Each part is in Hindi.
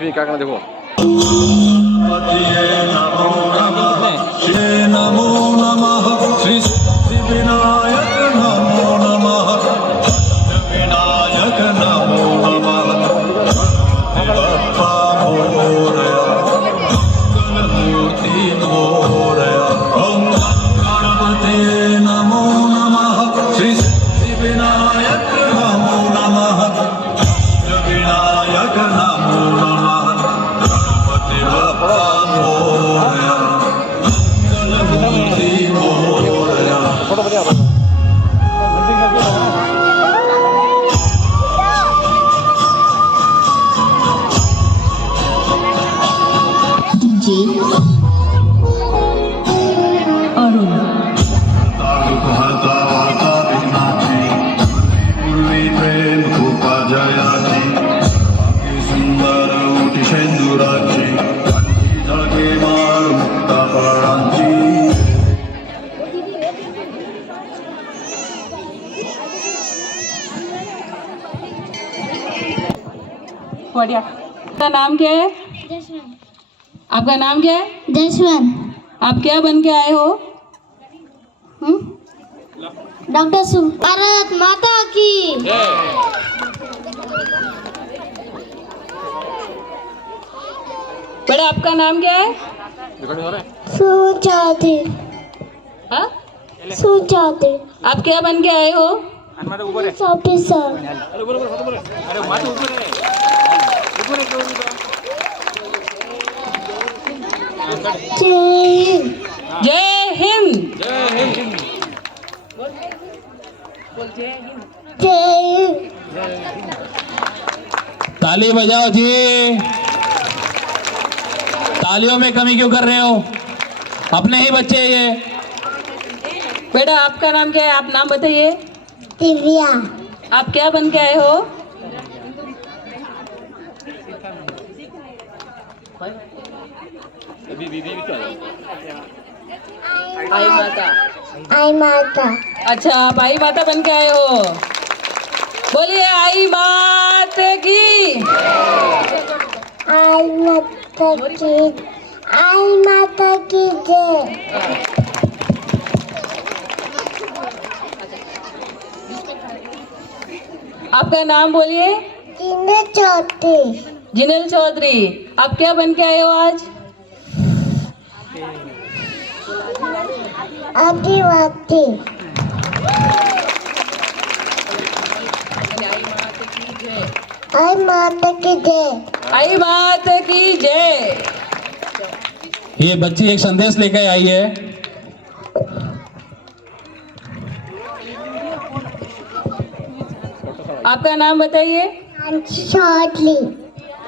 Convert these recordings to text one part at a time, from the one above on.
फिर क्या करना देखो। नमो नमः श्री विनायक नमो नमः विनायक नमो नमः बप्पा मोरया मंगलमूर्ति मोरया ओम गणपते नमो नमः श्री विनायक नमो नमः विनायक नमो नमः गणपति बप्पा मोरया मंगलमूर्ति मोरया। फोटो बढ़िया बढ़िया। आपका नाम क्या है? जसवंत। आपका नाम क्या है? जसवंत। आप क्या बन के आए हो? डॉक्टर सु। भारत माता की। बेटा आपका नाम क्या है? सुजाते। हाँ? सुजाते। आप क्या बन के आए हो? ऑफिसर। जय हिंद। ताली बजाओ जी। तालियों में कमी क्यों कर रहे हो? अपने ही बच्चे हैं ये। बेटा आपका नाम क्या है? आप नाम बताइए। दिव्या। आप क्या बन के आए हो? आई माता। आई माता। अच्छा आप आई माता बन के आए हो। बोलिए आई माता की। आई माता की। आई माता की जय। आपका नाम बोलिए। जिन्हें चौथी। जिनेल चौधरी। आप क्या बन के आए हो आज? आदिवासी। आई माता की जय। आई माता की जय। ये बच्ची एक संदेश लेकर आई है। आपका नाम बताइए। शॉर्टली।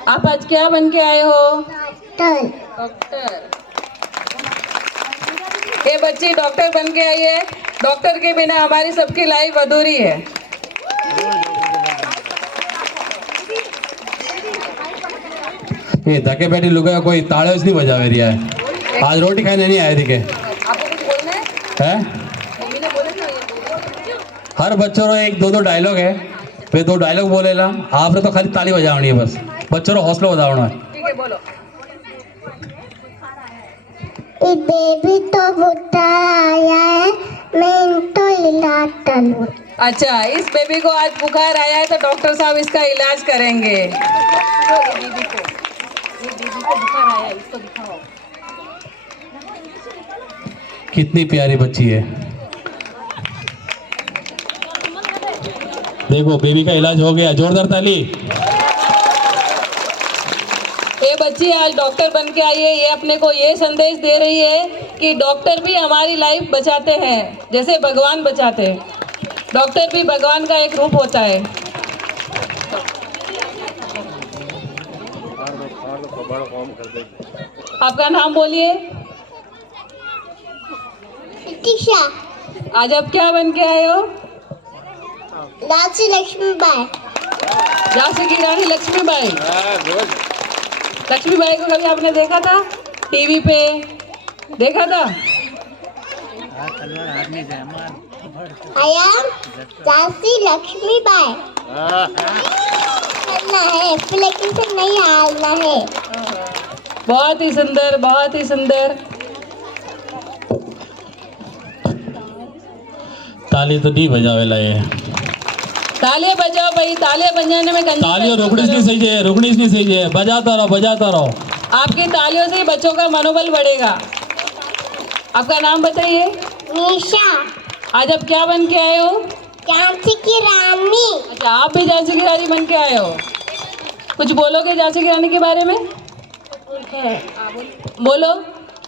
आप आज क्या बन के आए हो? डॉक्टर। डॉक्टर। ये बच्ची डॉक्टर बन के आई है। डॉक्टर के बिना हमारी सबकी लाइफ अधूरी है। ये धके बैठी लुगा कोई ताड़े नहीं बजावे रिया है। आज रोटी खाने नहीं आए थे के? आपको कुछ बोलना है? मम्मी ने बोला था। हर बच्चों रो एक दो दो डायलॉग है। वे दो डायलॉग बोलेला। आपने तो खाली ताली बजावनी है बस। बच्चों रो हौसला बजावना है। ठीक है बोलो। ये बेबी तो बुढ़ा आया है। मैं तो इलाज करूँ। अच्छा इस बेबी को आज बुखार आया है तो डॉक्टर साहब इसका इलाज करेंगे। बुखार आया है इसको दिखाओ। कितनी प्यारी बच्ची है। देखो बेबी का इलाज हो गया। जोरदार ताली। ये बच्ची आज डॉक्टर बन के आई है। ये अपने को ये संदेश दे रही है कि डॉक्टर भी हमारी लाइफ बचाते हैं जैसे भगवान बचाते हैं। डॉक्टर भी भगवान का एक रूप होता है। आपका नाम बोलिए। तीशा। आज आप क्या बन के आए हो? लाची लक्ष्मीबाई। झांसी की रानी लक्ष्मीबाई। लक्ष्मीबाई को कभी आपने देखा था? टीवी पे देखा था? I am Jhansi Lakshmibai. हारना है, लेकिन से नहीं हारना है। बहुत ही सुंदर, बहुत ही सुंदर। ताली तो नहीं बजावेला है। तालियां बजाओ भाई, तालियां बजाने में तालियों रोकनी नहीं सही है, रोकनी नहीं सही है, बजाता रहो बजाता रहो। आपकी तालियों से ही बच्चों का मनोबल बढ़ेगा। आपका नाम बताइए। निशा, आज आप क्या बन के आए हो? झांसी की रानी। अच्छा, आप भी झांसी की रानी बन के आए हो। कुछ बोलोगे झांसी की रानी के बारे में? बोलो।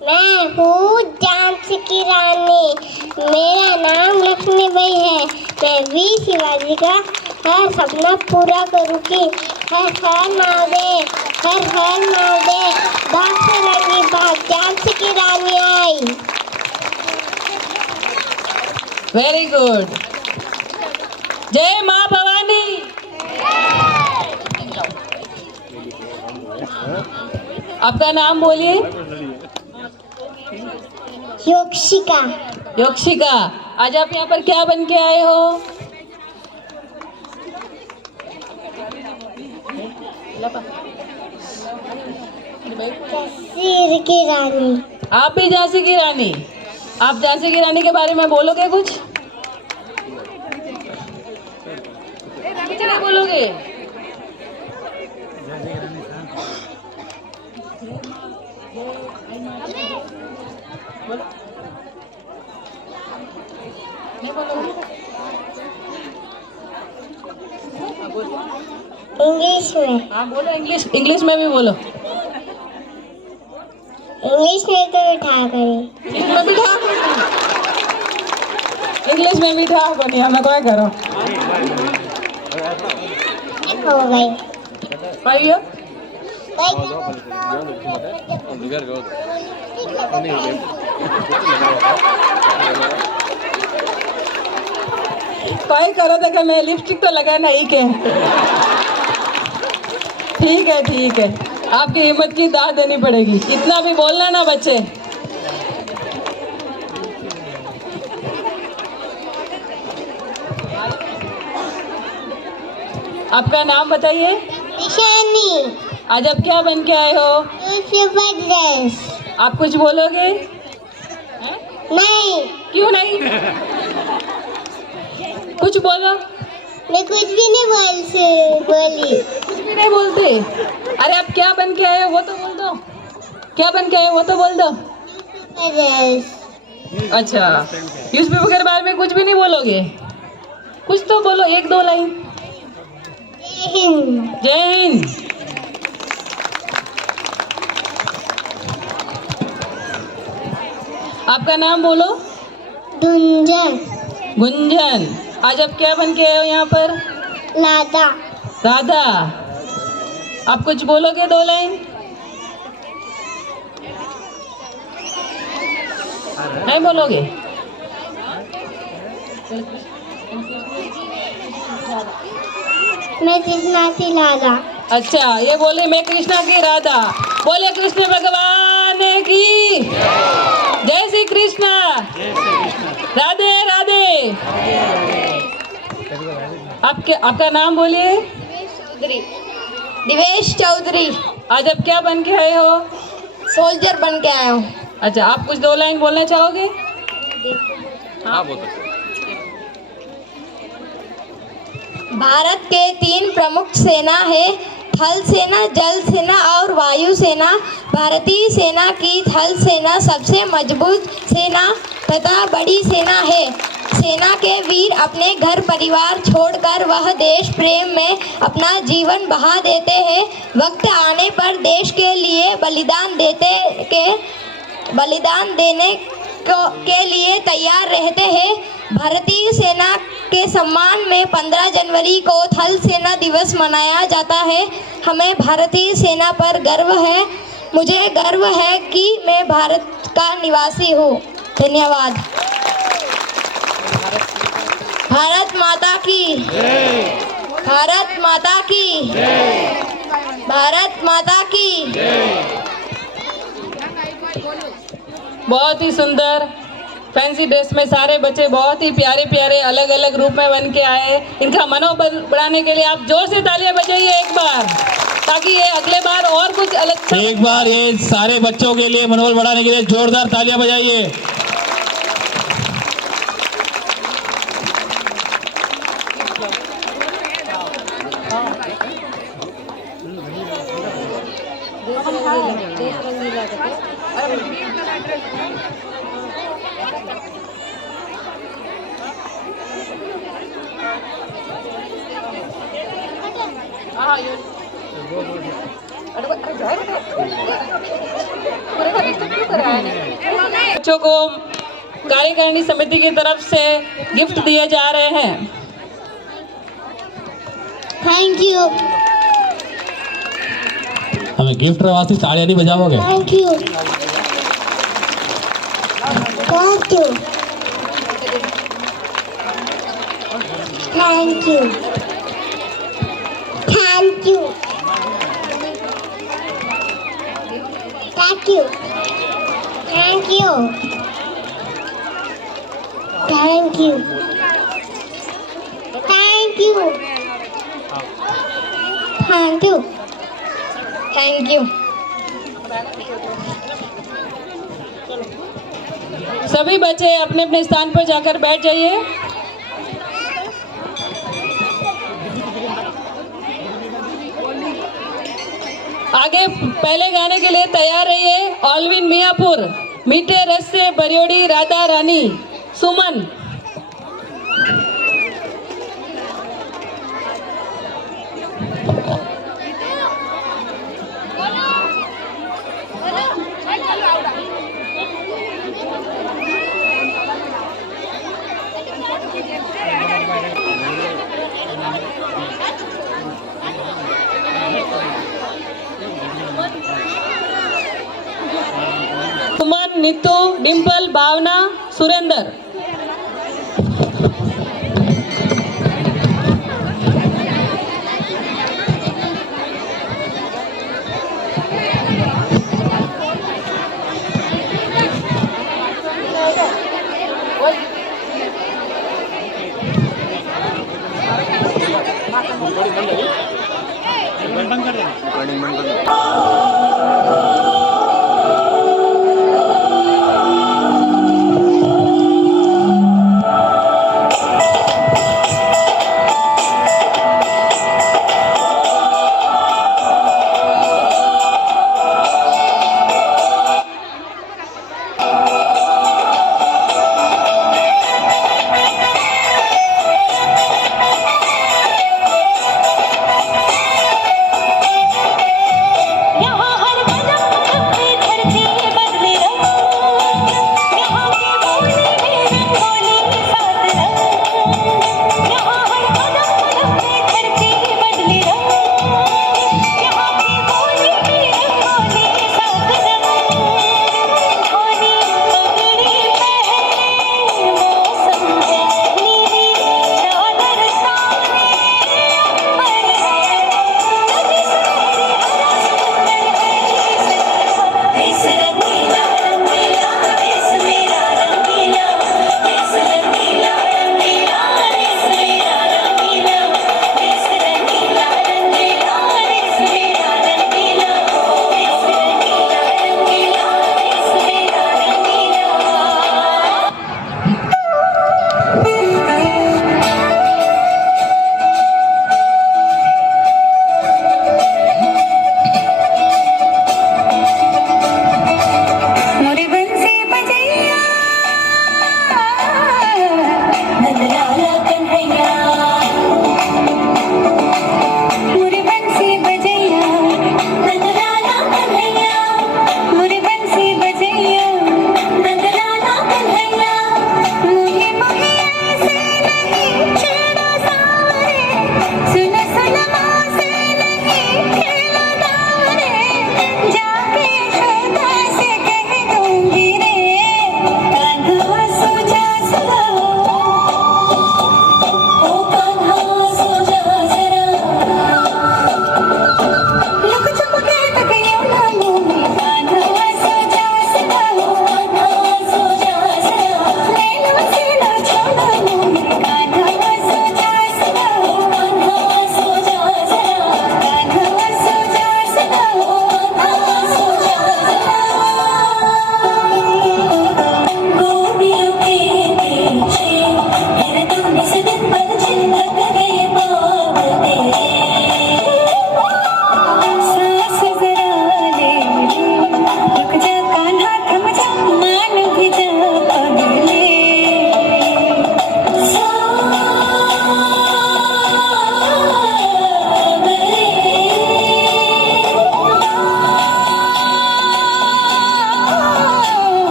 मैं हूँ झांसी की रानी, मेरा नाम लक्ष्मीबाई है। मैं वीर शिवाजी का हर सपना पूरा करूँगी। हर हर महादेव, हर हर महादेव। बाग से रंगी बाग, झांसी की रानी आई। Very good. जय माँ भवानी। आपका नाम बोलिए। योक्षिका, योक्षिका, आज आप यहाँ पर क्या बन के आए हो? झांसी की रानी। आप भी झांसी की रानी। आप झांसी की रानी के बारे में बोलोगे कुछ? नहीं बोलोगे? इंग्लिश में। हाँ बोलो, इंग्लिश, इंग्लिश में भी बोलो। इंग्लिश में तो उठा करें। इंग्लिश में भी था बनी, हमें क्या करो। हो गई। भाइयों, कोई करो देखो, मैं लिपस्टिक तो लगाना ही के। ठीक है, ठीक है, आपकी हिम्मत की दाद देनी पड़ेगी। इतना भी बोलना ना बच्चे। आपका नाम बताइए। निशानी। आज आप क्या बन के आए हो? ड्रेस। आप कुछ बोलोगे? नहीं, क्यों नहीं? कुछ बोलो। मैं कुछ भी नहीं बोली। कुछ भी नहीं बोलते? अरे आप क्या बन के आए हो वो तो बोल दो। क्या बन के आए हो वो तो बोल दो। ड्रेस। अच्छा, न्यूज़पेपर के बारे में कुछ भी नहीं बोलोगे? कुछ तो बोलो, एक दो लाइन। जय हिंद। जय हिंद। आपका नाम बोलो। गुंजन। गुंजन, आज आप क्या बन के आए हो यहाँ पर? लादा। राधा, आप कुछ बोलोगे दो लाइन? नहीं बोलोगे? मैं कृष्णा की लादा। अच्छा, ये बोले मैं कृष्णा की राधा। बोले कृष्ण भगवान की जय श्री कृष्णा। राधे राधे। आपका नाम बोलिए। दिवेश चौधरी। आज आप क्या बन के आए हो? सोल्जर बन के आया हूँ। अच्छा, आप कुछ दो लाइन बोलना चाहोगे? हाँ बोल सकते। भारत के 3 प्रमुख सेना है, थल सेना, जल सेना और वायु सेना। भारतीय सेना की थल सेना सबसे मजबूत सेना तथा बड़ी सेना है। सेना के वीर अपने घर परिवार छोड़कर वह देश प्रेम में अपना जीवन बहा देते हैं। वक्त आने पर देश के लिए बलिदान देने के लिए तैयार रहते हैं। भारतीय सेना के सम्मान में 15 जनवरी को थल सेना दिवस मनाया जाता है। हमें भारतीय सेना पर गर्व है। मुझे गर्व है कि मैं भारत का निवासी हूँ। धन्यवाद। भारत माता की, भारत माता की, भारत माता की। बहुत ही सुंदर। फैंसी ड्रेस में सारे बच्चे बहुत ही प्यारे प्यारे अलग अलग रूप में बन के आए। इनका मनोबल बढ़ाने के लिए आप जोर से तालियां बजाइए एक बार, ताकि ये अगले बार और कुछ अलग। एक बार ये सारे बच्चों के लिए मनोबल बढ़ाने के लिए जोरदार तालियां बजाइए। बच्चों को कार्यकारिणी समिति की तरफ से गिफ्ट दिए जा रहे हैं। थैंक यू, हमें गिफ्ट वास्ते तालियां नहीं बजाओगे? Thank you, thank you, thank you, thank you, thank you, thank you, thank you, thank you, thank you, thank you. सभी बच्चे अपने अपने स्थान पर जाकर बैठ जाइए। आगे पहले गाने के लिए तैयार रहिए। ऑलविन मियापुर, मीठे रस से बरियोड़ी राधा रानी, सुमन। सुमन, नीतू, डिम्पल, भावना, सुरेंद्र।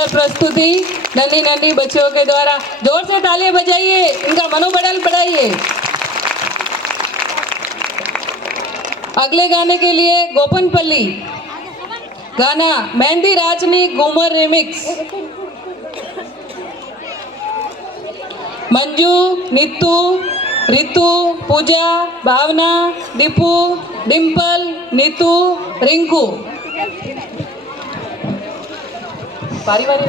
सुंदर प्रस्तुति नन्ही नन्ही बच्चों के द्वारा। जोर से तालियां बजाइए, इनका मनोबल बढ़ाइए। अगले गाने के लिए गोपनपल्ली गाना मेहंदी राजनी घूमर रिमिक्स। मंजू, नीतू, रितु, पूजा, भावना, दीपू, डिम्पल, नीतू, रिंकू। बारी बारी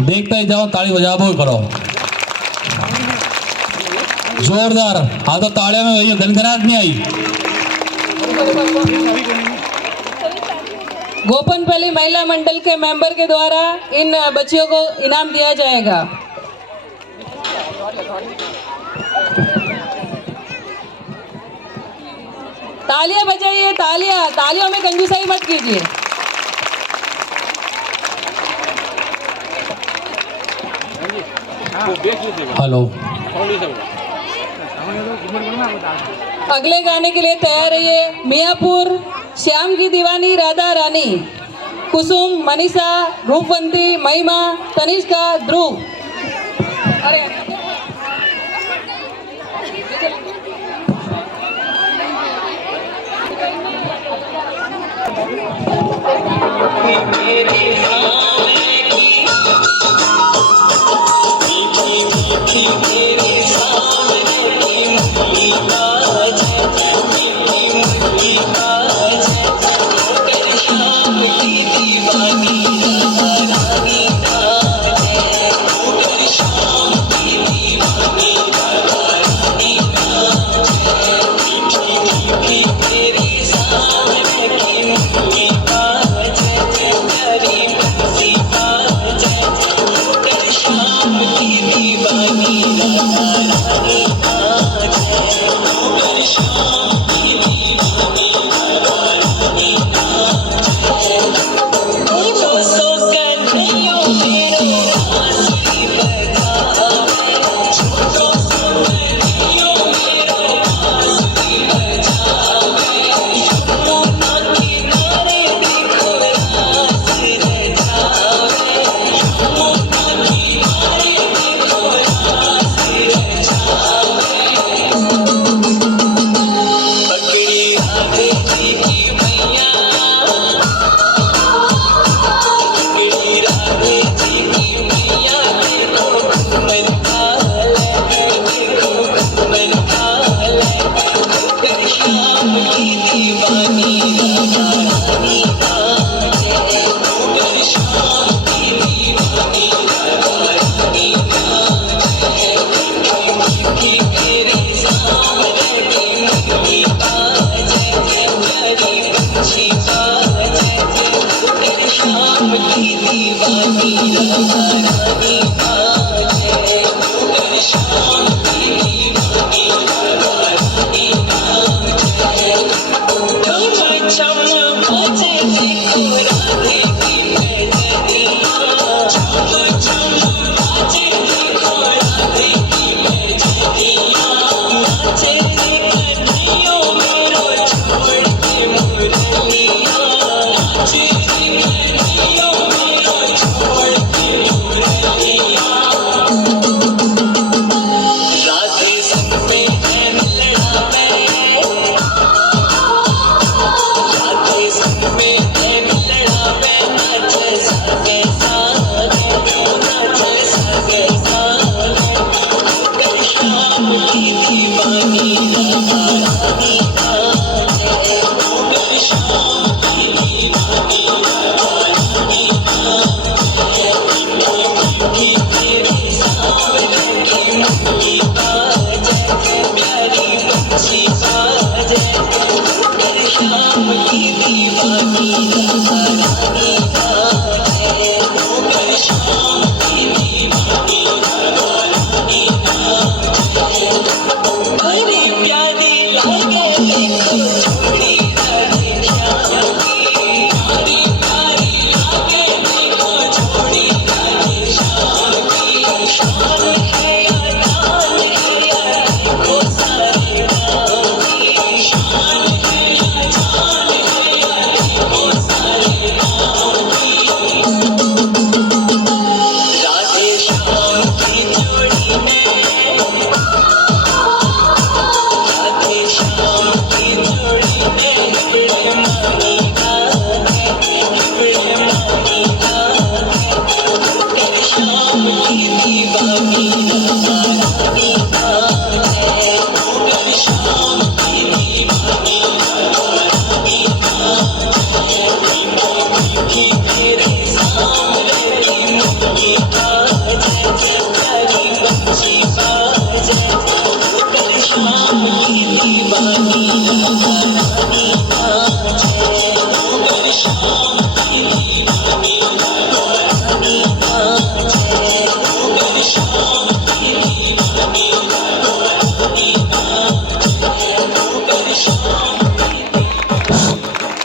देखते ही जाओ, ताली बजा बोल करो जोरदार। हाँ तो तालियां में वही गनगनाहट नहीं आई। गोपनपल्ली महिला मंडल के मेंबर के द्वारा इन बच्चियों को इनाम दिया जाएगा। तालियां बजाइए, तालियां, तालियों में कंजूसाई मत कीजिए। हेलो, अगले गाने के लिए तैयार रहिए। मियापुर श्याम की दीवानी राधा रानी, कुसुम, मनीषा, रूपवंती, महिमा, तनिष्का, ध्रुव। अरे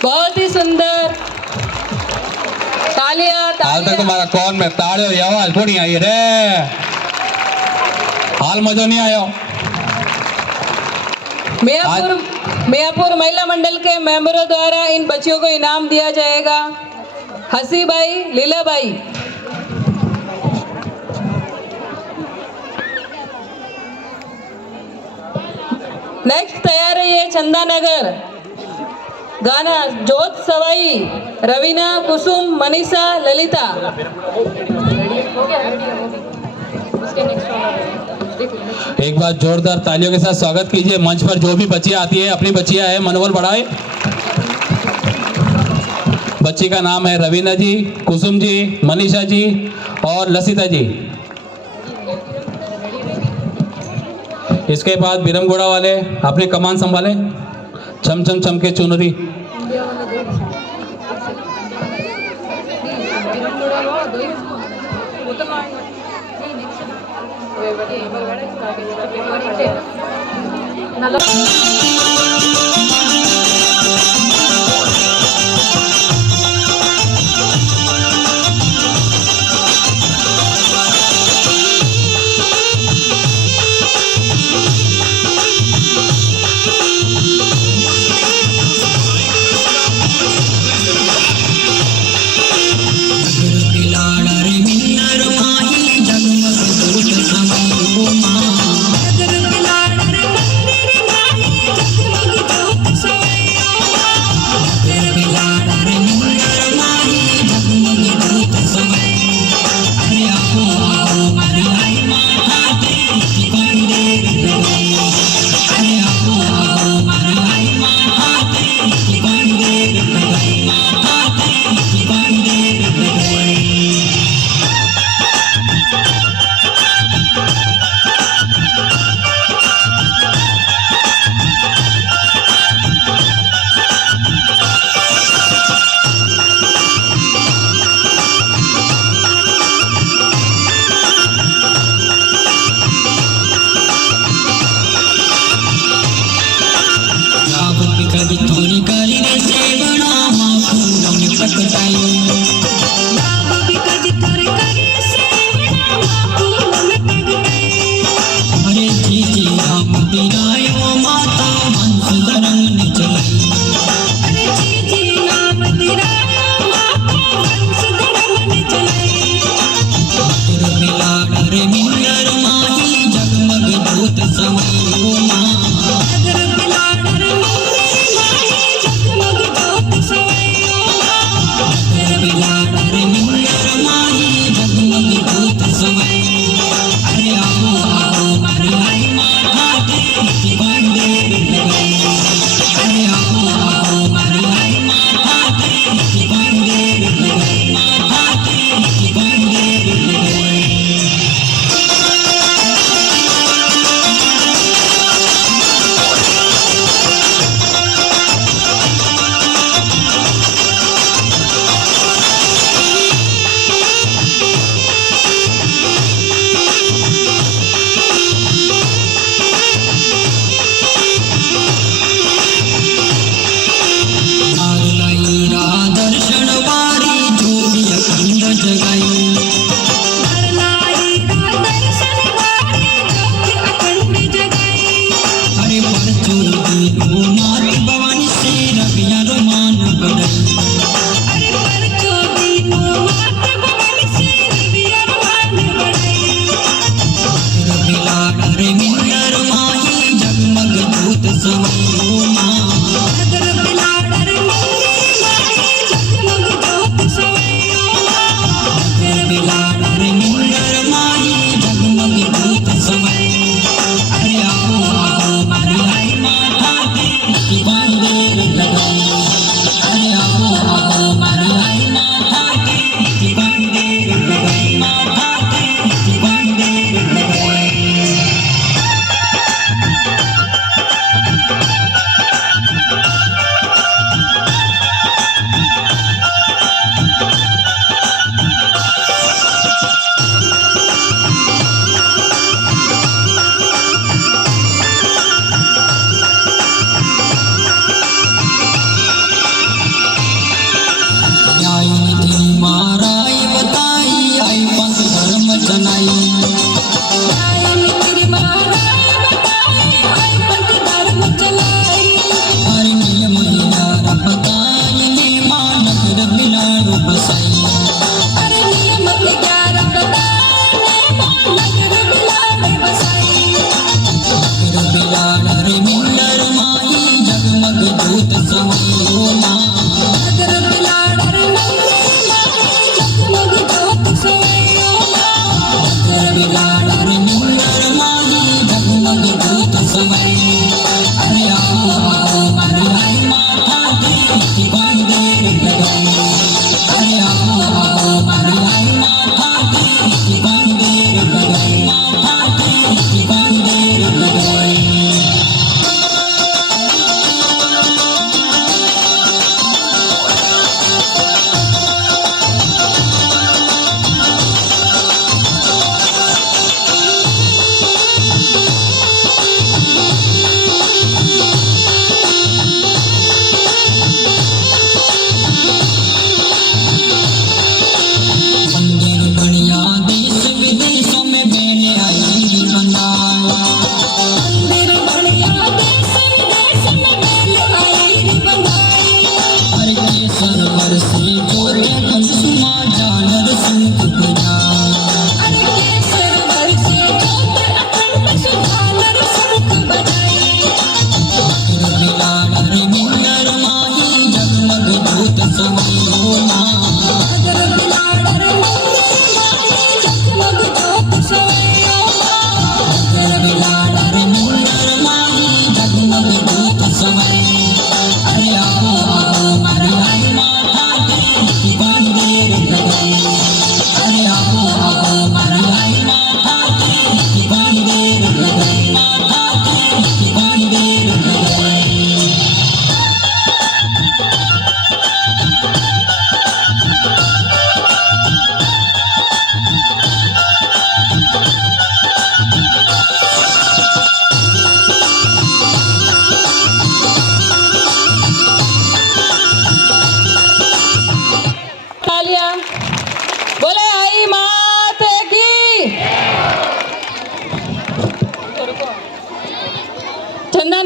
बहुत ही सुंदर तालियां हाल तक तुम्हारा कौन में ताड़े और आवाज थोड़ी आई रे, हाल मजा नहीं आया। मियापुर महिला मंडल के मेंबरों द्वारा इन बच्चियों को इनाम दिया जाएगा। हसीबाई, लीलाबाई। नेक्स्ट तैयार है चंदा नगर, गाना जोत सवाई, रवीना, कुसुम, मनीषा, ललिता। एक बार जोरदार तालियों के साथ स्वागत कीजिए। मंच पर जो भी बच्चियां आती है, अपनी बच्चियां है, मनोबल बढ़ाए। बच्ची का नाम है रवीना जी, कुसुम जी, मनीषा जी और लसिता जी। इसके बाद बिरमगोड़ा वाले अपनी कमान संभाले। चम चम चमके चुनरी। जगमग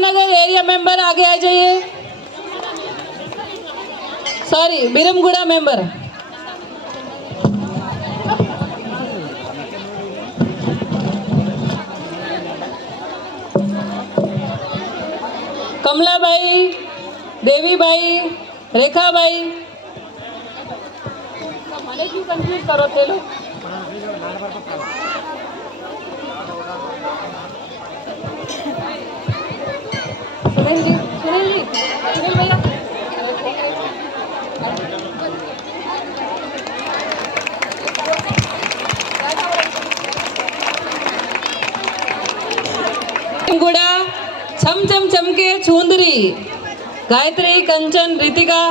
नगर एरिया मेंबर आगे आ जाइए। Sorry, Biramguda member. कमलाबाई, देवीबाई, रेखाबाई। મને क्यों कंफ्यूज करो थे लोग? सुनील जी, सुनील भैया। गुड़ा, छम छम चमके चुंदरी, गायत्री, कंचन, रितिका।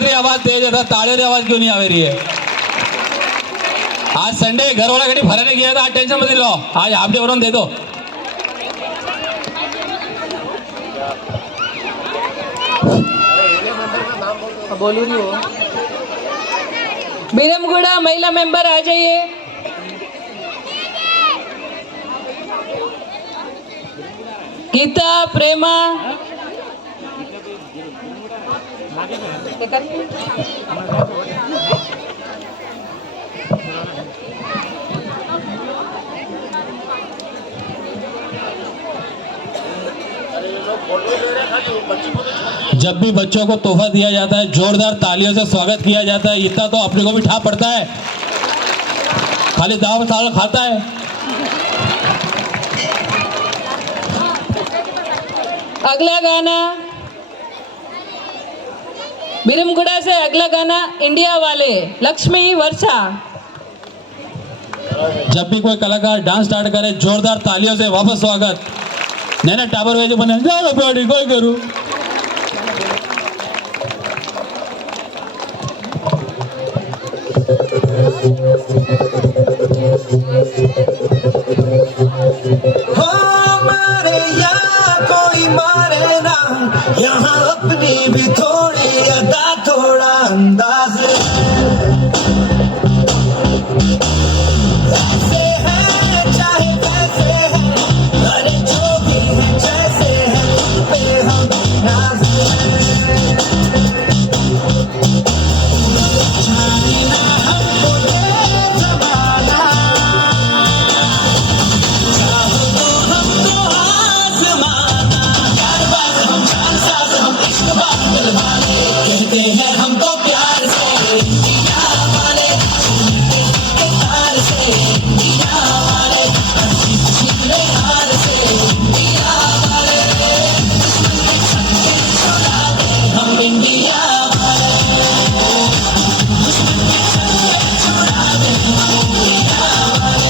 तेरी आवाज तेज है, तालियों की आवाज क्यों नहीं आ रही है? आज संडे घर वाला कहीं फराने गया था, आज टेंशन मत लो, आज हाफ डे वरून दे दो. बीरमगुड़ा महिला मेंबर आ जाइए. गीता, प्रेमा, जब भी बच्चों को तोहफा दिया जाता है जोरदार तालियों से स्वागत किया जाता है. इतना तो अपने को भी ठा पड़ता है, खाली दाल चावल खाता है. अगला गाना बीरमगुड़ा से, अगला गाना इंडिया वाले लक्ष्मी वर्षा. जब भी कोई कलाकार डांस स्टार्ट करे जोरदार तालियों से वापस स्वागत. नैना टाबर वेज बने जाओ बॉडी कोई करूँ. हो मारे या कोई मारे ना, यहाँ अपनी भी थोड़ी अदा थोड़ा अंदाज ऐसे है चाहे वैसे है, अरे जो भी है जैसे है तुम पे हम नाज जाने ना हमको ये जमाना, कहते हैं हमको प्यार से इंडिया वाले, के तार से इंडिया वाले, निकले हार से इंडिया वाले, हम इंडिया वाले, छुड़ा दे हम इंडिया वाले.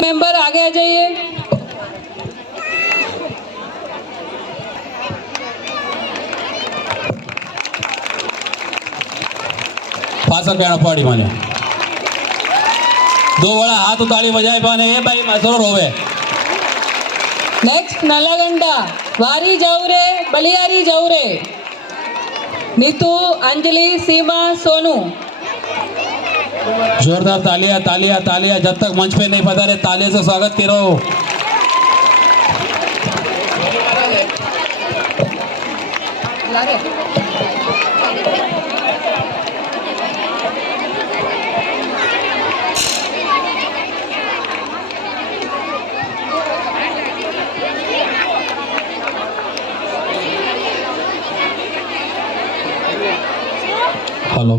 मेंबर आगे आ जाइए. पासा कहना पड़ी माने दो बड़ा हाथ उताड़ी बजाए पाने ए भाई मसरो रोवे. नेक्स्ट नलागंडा वारी जाऊरे बलियारी जाऊरे. नीतू, अंजलि, सीमा, सोनू. जोरदार तालियां तालियां तालियां. जब तक मंच पे नहीं पधारे तालियों से स्वागत करो. हेलो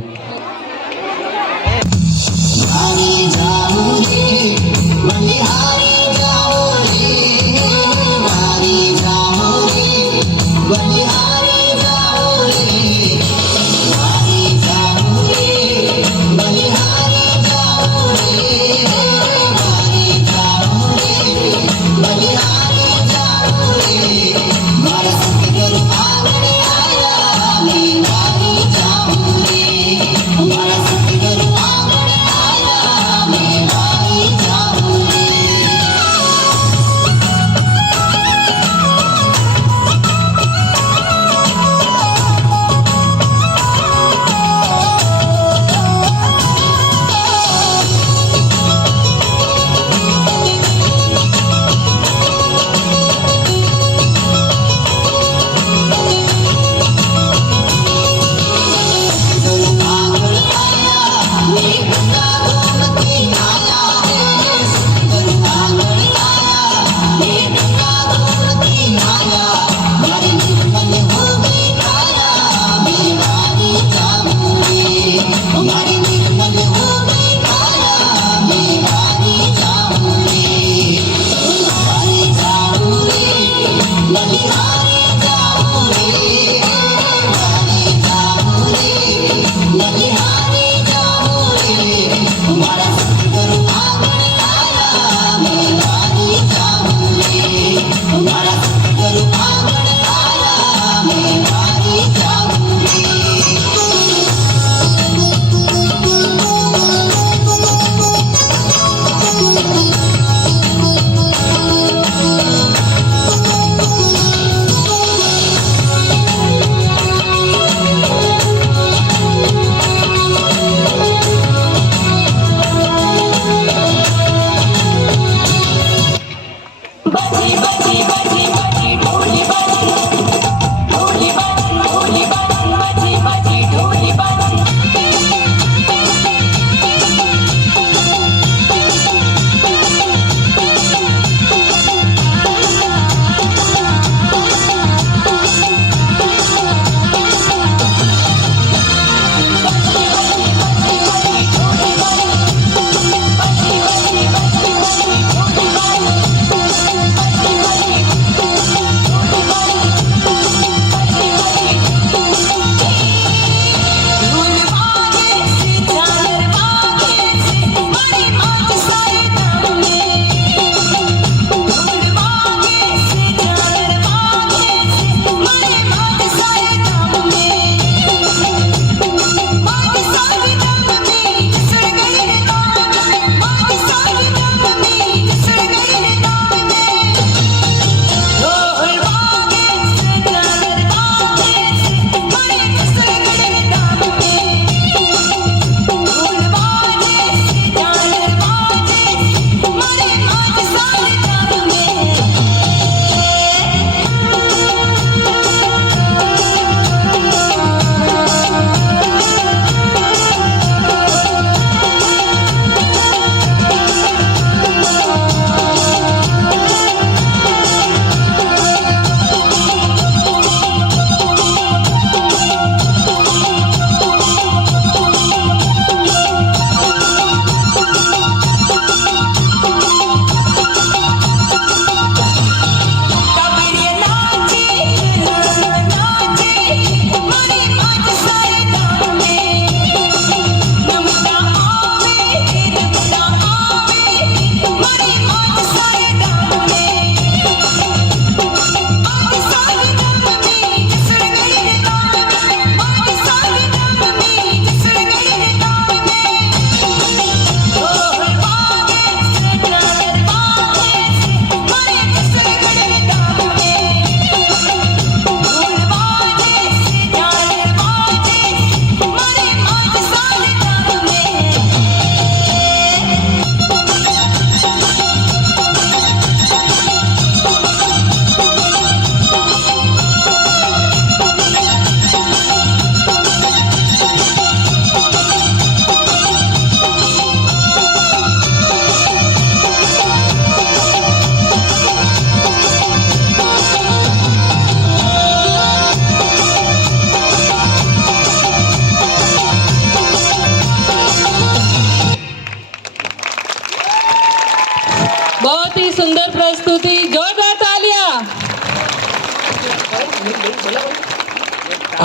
सुंदर प्रस्तुति, जोरदार तालियां।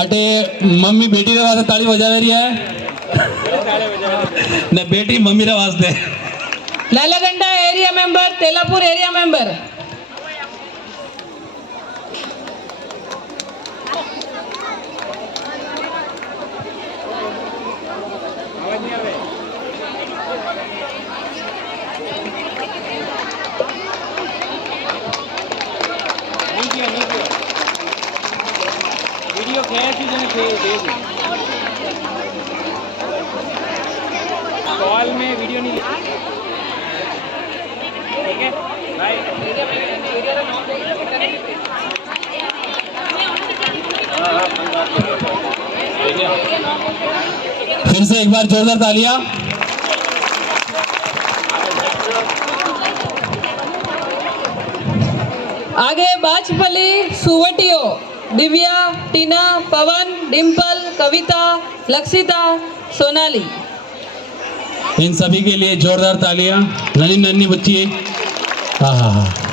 अटे मम्मी बेटी रे वास्ते ताली बजावे रही है ने बेटी मम्मी रे वास्ते। Lalaganda area member, Tellapur area member. Video catch ही जने दे दे कॉल में वीडियो नहीं ठीक है भाई फिर से एक बार जोरदार तालियां। आगे बाजपल्ली सुवटियो, दिव्या, टीना, पवन, डिम्पल, कविता, लक्षिता, सोनाली। इन सभी के लिए जोरदार तालियां। नन्ही नन्ही बच्ची, हाँ हाँ हाँ।